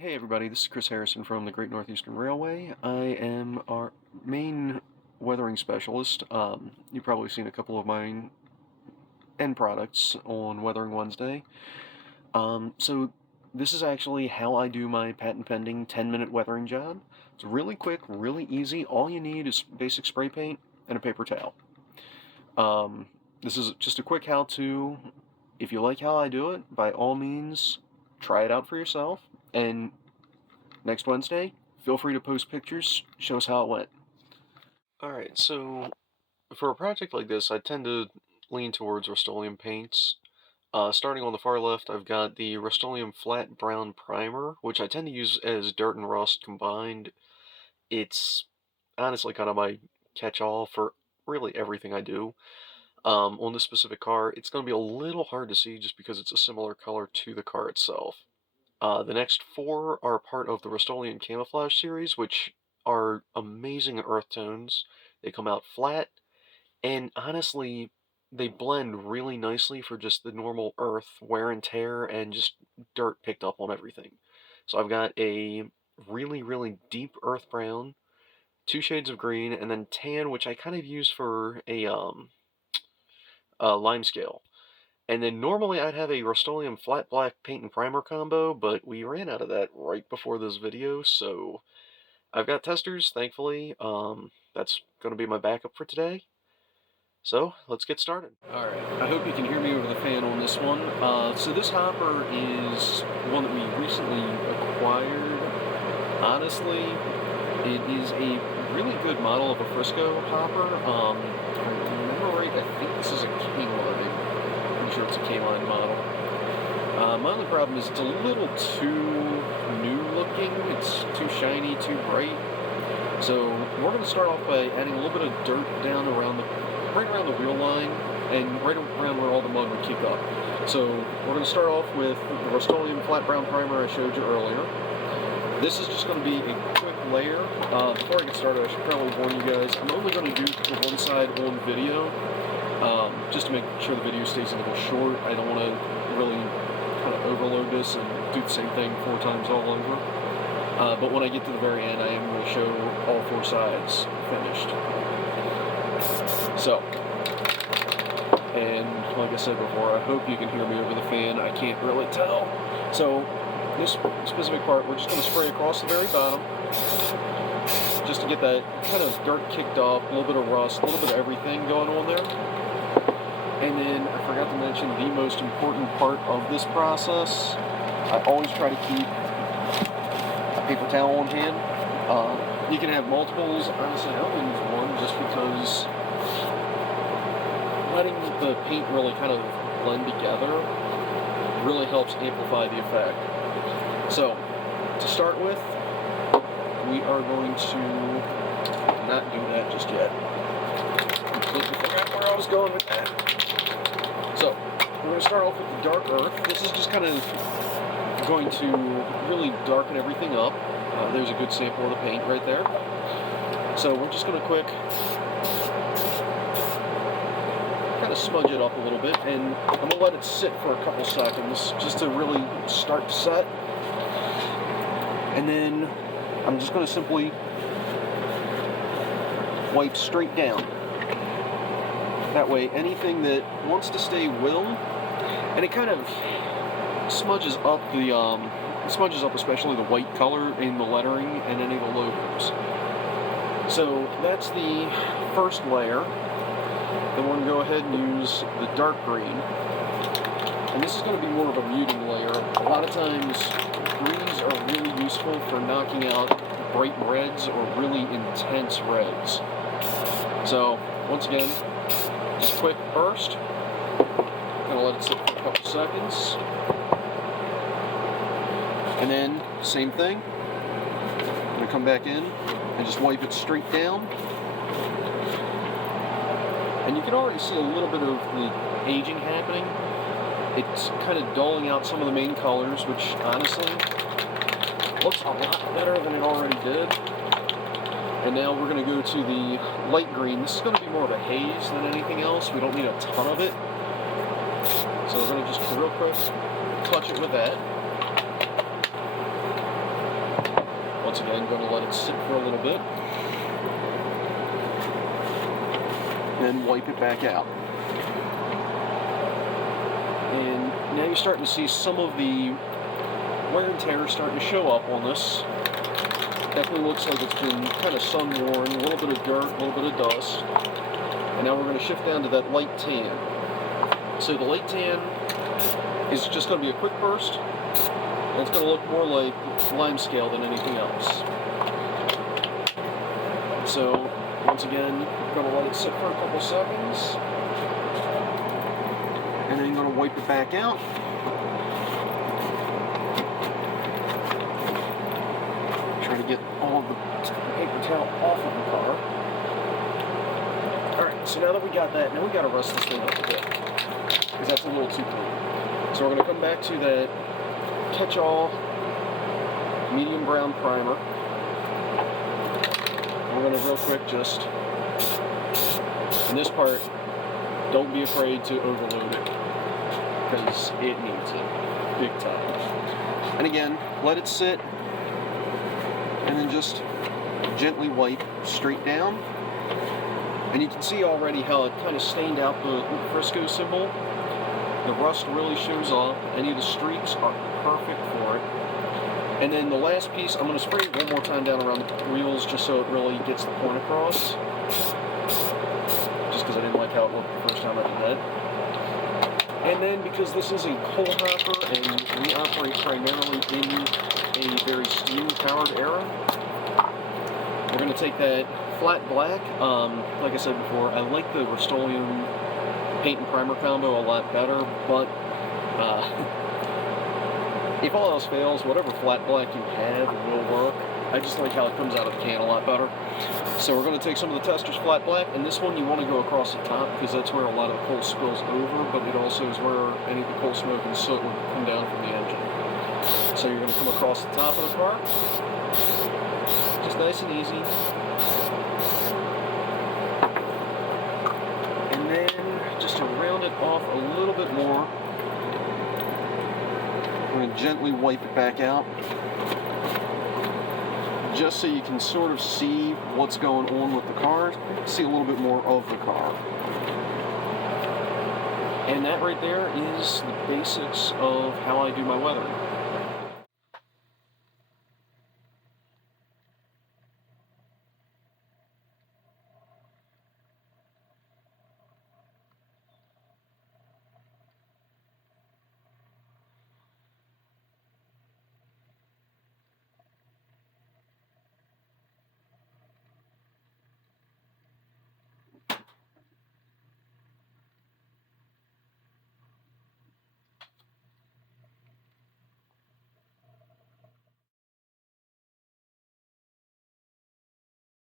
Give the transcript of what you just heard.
Hey everybody, this is Chris Harrison from the Great Northeastern Railway. I am our main weathering specialist. You've probably seen a couple of my end products on Weathering Wednesday. So this is actually how I do my patent pending 10-minute weathering job. It's really quick, really easy. All you need is basic spray paint and a paper towel. This is just a quick how-to. If you like how I do it, by all means, try it out for yourself. And next Wednesday, feel free to post pictures, show us how it went. Alright, so for a project like this, I tend to lean towards Rust-Oleum paints. Starting on the far left, I've got the Rust-Oleum Flat Brown Primer, which I tend to use as dirt and rust combined. It's honestly kind of my catch-all for really everything I do. On this specific car, it's going to be a little hard to see just because it's a similar color to the car itself. The next four are part of the Rust-Oleum Camouflage series, which are amazing earth tones. They come out flat, and honestly, they blend really nicely for just the normal earth wear and tear and just dirt picked up on everything. So I've got a really, really deep earth brown, 2 shades of green, and then tan, which I kind of use for a lime scale. And then normally I'd have a Rust-Oleum flat black paint and primer combo, but we ran out of that right before this video, so I've got testers, thankfully. That's going to be my backup for today. So, let's get started. Alright, I hope you can hear me over the fan on this one. So this hopper is one that we recently acquired. Honestly, it is a really good model of a Frisco hopper. If I remember right, I think this is a K-line. I'm sure it's a K-line model. My only problem is it's a little too new looking. It's too shiny, too bright. So we're going to start off by adding a little bit of dirt down right around the wheel line and right around where all the mud would kick up. So we're going to start off with the Rust-Oleum Flat Brown Primer I showed you earlier. This is just going to be a quick layer. Before I get started, I should probably warn you guys, I'm only going to do the one side on video, just to make sure the video stays a little short. I don't want to really kind of overload this and do the same thing 4 times all over. But when I get to the very end, I am going to show all 4 sides finished. So, and like I said before, I hope you can hear me over the fan. I can't really tell. So, this specific part, we're just going to spray across the very bottom, just to get that kind of dirt kicked off, a little bit of rust, a little bit of everything going on there. And then I forgot to mention the most important part of this process. I always try to keep a paper towel on hand. You can have multiples. Honestly, I only use one just because letting the paint really kind of blend together really helps amplify the effect. So, to start with, we are going to not do that just yet. Completely forgot where I was going with that. So, we're going to start off with the dark earth. This is just kind of going to really darken everything up. There's a good sample of the paint right there. So we're just going to quick kind of smudge it up a little bit, and I'm going to let it sit for a couple seconds just to really start to set. And then I'm just going to simply wipe straight down. That way anything that wants to stay will, and it kind of smudges up especially the white color in the lettering and any of the logos. So that's the first layer. Then we're going to go ahead and use the dark green. And this is going to be more of a muting layer. A lot of times greens are really useful for knocking out bright reds or really intense reds. So once again, just quick burst. Gonna let it sit for a couple seconds. And then, same thing. I'm going to come back in and just wipe it straight down. And you can already see a little bit of the aging happening. It's kind of dulling out some of the main colors, which honestly looks a lot better than it already did. And now we're going to go to the light green. This is going to be more of a haze than anything else. We don't need a ton of it. So we're going to just real quick touch it with that. once again, going to let it sit for a little bit. Then wipe it back out. And now you're starting to see some of the wear and tear starting to show up on this. Definitely looks like it's been kind of sun-worn, a little bit of dirt, a little bit of dust. And now we're going to shift down to that light tan. So the light tan is just going to be a quick burst, and it's going to look more like limescale than anything else. So, once again, I'm going to let it sit for a couple seconds, and then I'm going to wipe it back out. Try to get all of the paper towel off of the car. Alright, so now that we got that, now we got to rust this thing up a bit, because that's a little too clean. So we're going to come back to that catch-all medium brown primer. We're going to real quick just, in this part, don't be afraid to overload it, because it needs it, big time. And again, let it sit, and then just gently wipe straight down. And you can see already how it kind of stained out the Frisco symbol. The rust really shows off. Any of the streaks are perfect for it. And then the last piece, I'm going to spray it one more time down around the wheels just so it really gets the point across. Just because I didn't like how it looked the first time I did that. And then because this is a coal hopper and we operate primarily in a very steam-powered era, we're going to take that flat black. Like I said before, I like the Rust-Oleum paint and primer combo a lot better, but if all else fails, whatever flat black you have will work. I just like how it comes out of the can a lot better. So we're going to take some of the Tester's flat black, and this one you want to go across the top because that's where a lot of the coal spills over, but it also is where any of the coal smoke and soot will come down from the engine. So you're going to come across the top of the car, just nice and easy. And then just to round it off a little bit more, I'm going to gently wipe it back out, just so you can sort of see what's going on with the car, see a little bit more of the car. And that right there is the basics of how I do my weathering.